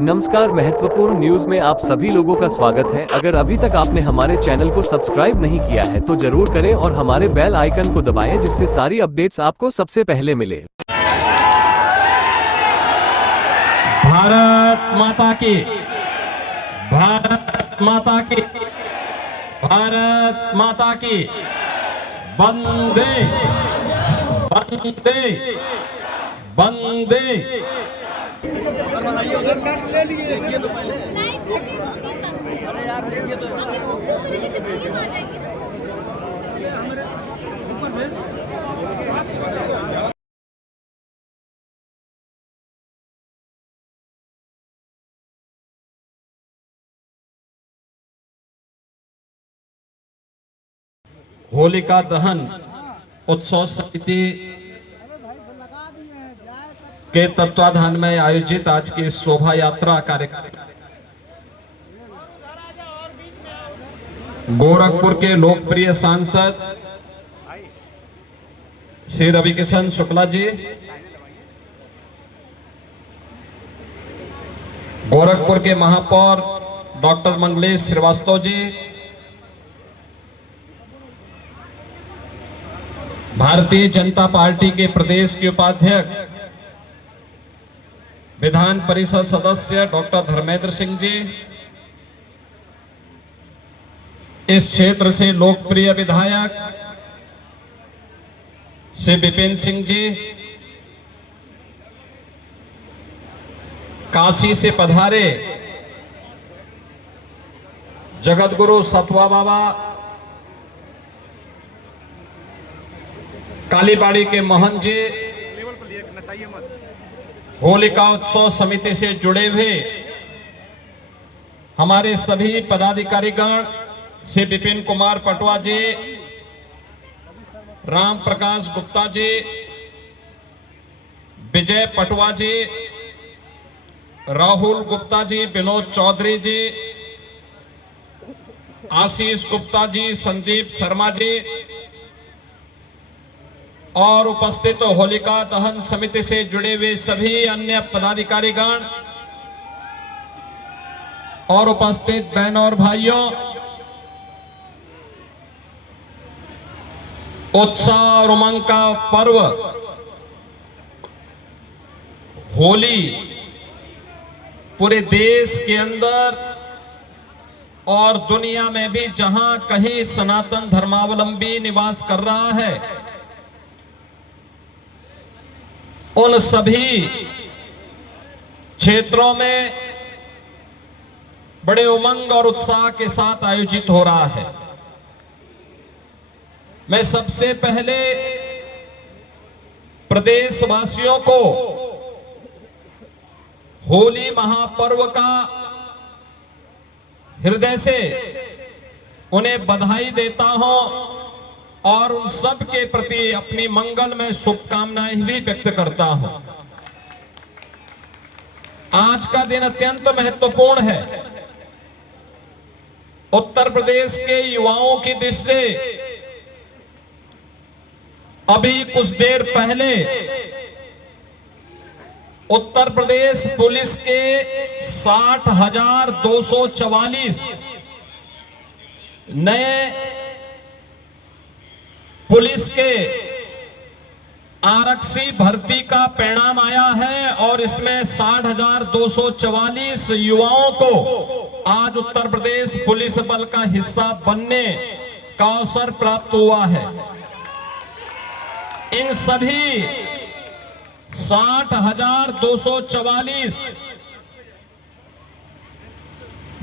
नमस्कार, महत्वपूर्ण न्यूज में आप सभी लोगों का स्वागत है। अगर अभी तक आपने हमारे चैनल को सब्सक्राइब नहीं किया है तो जरूर करें और हमारे बेल आइकन को दबाएं, जिससे सारी अपडेट्स आपको सबसे पहले मिले। भारत माता की, भारत माता की, भारत माता की। वंदे वंदे वंदे। होलिका दहन उत्सव समिति के तत्वाधान में आयोजित आज की शोभा यात्रा कार्यक्रम गोरखपुर के लोकप्रिय सांसद श्री रविकिशन शुक्ला जी, गोरखपुर के महापौर डॉक्टर मंगलेश श्रीवास्तव जी, भारतीय जनता पार्टी के प्रदेश के उपाध्यक्ष विधान परिषद सदस्य डॉक्टर धर्मेंद्र सिंह जी, इस क्षेत्र से लोकप्रिय विधायक श्री विपिन सिंह जी, काशी से पधारे जगतगुरु सतवा बाबा, कालीबाड़ी के महंत जी, होलिका उत्सव समिति से जुड़े हुए हमारे सभी पदाधिकारीगण, श्री विपिन कुमार पटवा जी, राम प्रकाश गुप्ता जी, विजय पटवा जी, राहुल गुप्ता जी, विनोद चौधरी जी, आशीष गुप्ता जी, संदीप शर्मा जी और उपस्थित होलिका दहन समिति से जुड़े हुए सभी अन्य पदाधिकारीगण और उपस्थित बहनों और भाइयों, उत्साह और उमंग का पर्व होली पूरे देश के अंदर और दुनिया में भी जहां कहीं सनातन धर्मावलंबी निवास कर रहा है, उन सभी क्षेत्रों में बड़े उमंग और उत्साह के साथ आयोजित हो रहा है। मैं सबसे पहले प्रदेशवासियों को होली महापर्व का हृदय से उन्हें बधाई देता हूं और उन सब के प्रति अपनी मंगलमय शुभकामनाएं भी व्यक्त करता हूं। आज का दिन अत्यंत महत्वपूर्ण है। उत्तर प्रदेश के युवाओं की दृष्टि से अभी कुछ देर पहले उत्तर प्रदेश पुलिस के 60,244 नए पुलिस के आरक्षी भर्ती का परिणाम आया है और इसमें 60,244 युवाओं को आज उत्तर प्रदेश पुलिस बल का हिस्सा बनने का अवसर प्राप्त हुआ है। इन सभी 60,244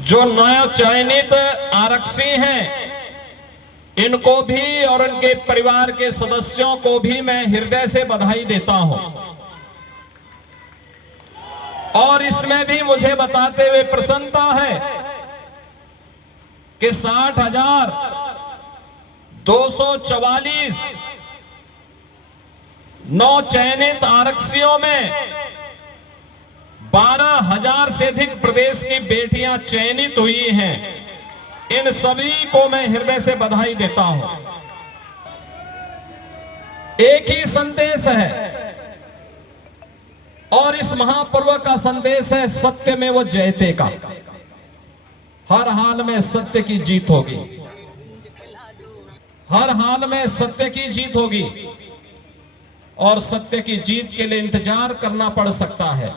जो नव चयनित आरक्षी हैं, इनको भी और उनके परिवार के सदस्यों को भी मैं हृदय से बधाई देता हूं। और इसमें भी मुझे बताते हुए प्रसन्नता है कि 60,244 नौ चयनित आरक्षियों में 12,000 से अधिक प्रदेश की बेटियां चयनित हुई हैं। इन सभी को मैं हृदय से बधाई देता हूं। एक ही संदेश है और इस महापर्व का संदेश है सत्य में वो जयते का। हर हाल में सत्य की जीत होगी, हर हाल में सत्य की जीत होगी, और सत्य की जीत के लिए इंतजार करना पड़ सकता है,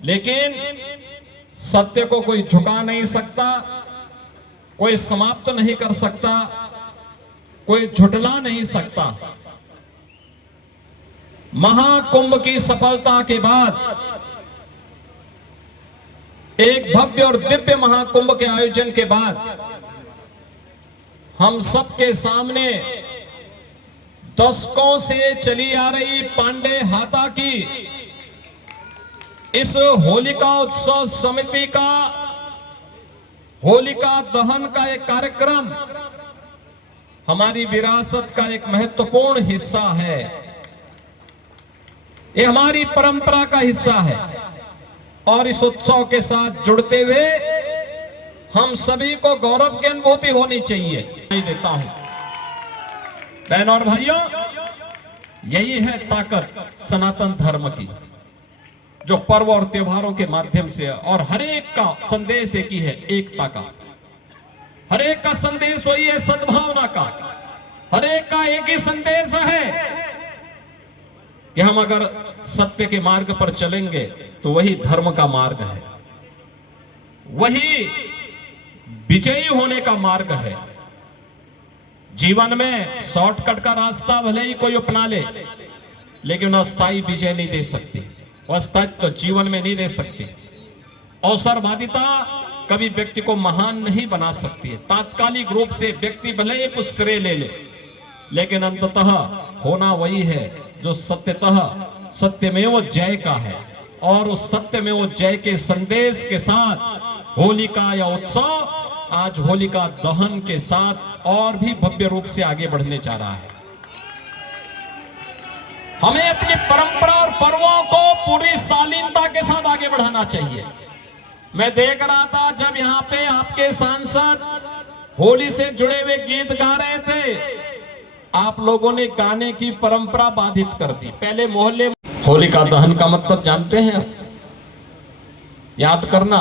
लेकिन सत्य को कोई झुका नहीं सकता, कोई समाप्त नहीं कर सकता, कोई झुटला नहीं सकता। महाकुंभ की सफलता के बाद, एक भव्य और दिव्य महाकुंभ के आयोजन के बाद, हम सबके सामने दशकों से चली आ रही पांडे हाता की इस होलिका उत्सव समिति का होलिका दहन का एक कार्यक्रम हमारी विरासत का एक महत्वपूर्ण हिस्सा है। ये हमारी परंपरा का हिस्सा है, और इस उत्सव के साथ जुड़ते हुए हम सभी को गौरव की अनुभूति होनी चाहिए। मैं देता हूं बहनों और भाइयों, यही है ताकत सनातन धर्म की, जो पर्व और त्योहारों के माध्यम से, और हर एक का संदेश एक ही है, एकता का। हर एक का संदेश वही है, सद्भावना का। हर एक का एक ही संदेश है कि हम अगर सत्य के मार्ग पर चलेंगे तो वही धर्म का मार्ग है, वही विजयी होने का मार्ग है। जीवन में शॉर्टकट का रास्ता भले ही कोई अपना ले, लेकिन अस्थायी विजय नहीं दे सकती, अस्तित्व तो जीवन में नहीं दे सकती। अवसरवादिता कभी व्यक्ति को महान नहीं बना सकती है। तात्कालिक रूप से व्यक्ति भले ही कुछ श्रेय ले ले, लेकिन अंततः होना वही है जो सत्यतः सत्यमेव जय का है। और उस सत्यमेव जय के संदेश के साथ होलिका या उत्सव आज होलिका दहन के साथ और भी भव्य रूप से आगे बढ़ने जा रहा है। हमें अपनी परंपरा और पर्वों को पूरी शालीनता के साथ आगे बढ़ाना चाहिए। मैं देख रहा था जब यहाँ पे आपके सांसद होली से जुड़े हुए गीत गा रहे थे, आप लोगों ने गाने की परंपरा बाधित कर दी। पहले मोहल्ले होलिका दहन का मतलब जानते हैं? याद करना,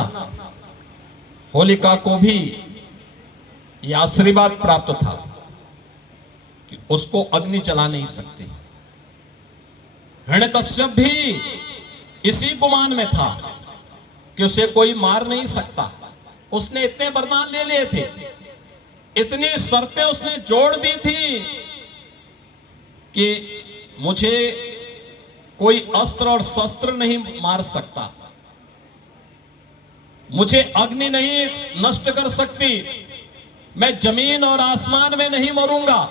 होलिका को भी यह आशीर्वाद प्राप्त था कि उसको अग्नि जला नहीं सकती। हिरण्यकश्यप भी इसी गुमान में था कि उसे कोई मार नहीं सकता। उसने इतने वरदान ले लिए थे, इतनी शर्तें उसने जोड़ दी थी कि मुझे कोई अस्त्र और शस्त्र नहीं मार सकता, मुझे अग्नि नहीं नष्ट कर सकती, मैं जमीन और आसमान में नहीं मरूंगा।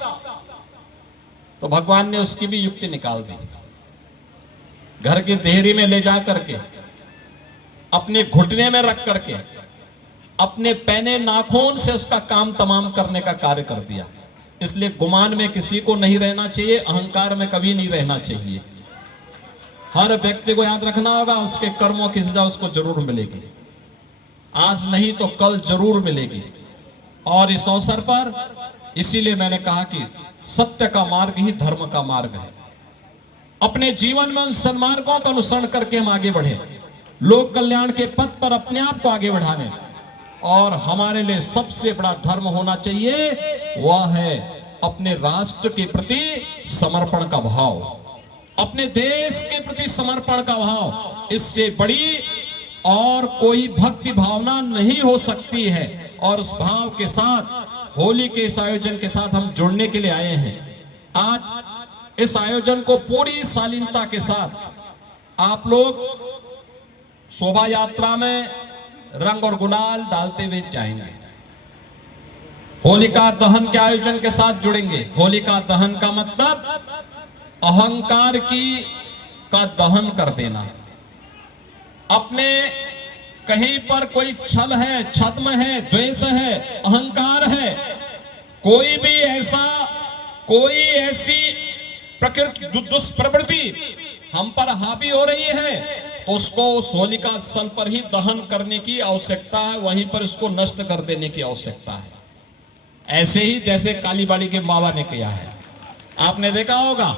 तो भगवान ने उसकी भी युक्ति निकाल दी। घर की देहरी में ले जा करके, अपने घुटने में रख करके, अपने पैने नाखून से उसका काम तमाम करने का कार्य कर दिया। इसलिए गुमान में किसी को नहीं रहना चाहिए, अहंकार में कभी नहीं रहना चाहिए। हर व्यक्ति को याद रखना होगा, उसके कर्मों की सजा उसको जरूर मिलेगी, आज नहीं तो कल जरूर मिलेगी। और इस अवसर पर इसीलिए मैंने कहा कि सत्य का मार्ग ही धर्म का मार्ग है। अपने जीवन में उन सन्मार्गों का अनुसरण करके हम आगे बढ़े, लोक कल्याण के पथ पर अपने आप को आगे बढ़ाने। और हमारे लिए सबसे बड़ा धर्म होना चाहिए, वह है अपने राष्ट्र के प्रति समर्पण का भाव, अपने देश के प्रति समर्पण का भाव। इससे बड़ी और कोई भक्ति भावना नहीं हो सकती है। और उस भाव के साथ होली के इस आयोजन के साथ हम जुड़ने के लिए आए हैं। आज इस आयोजन को पूरी शालीनता के साथ आप लोग शोभा यात्रा में रंग और गुलाल डालते हुए जाएंगे, होलिका दहन के आयोजन के साथ जुड़ेंगे। होलिका दहन का मतलब अहंकार का दहन कर देना। अपने कहीं पर कोई छल है, छद्म है, द्वेष है, अहंकार है, कोई ऐसी प्रकृति दुष्प्रवृत्ति हम पर हावी हो रही है, उसको उस होलिका स्थल पर ही दहन करने की आवश्यकता है, वहीं पर इसको नष्ट कर देने की आवश्यकता है। ऐसे ही जैसे कालीबाड़ी के बाबा ने किया है, आपने देखा होगा।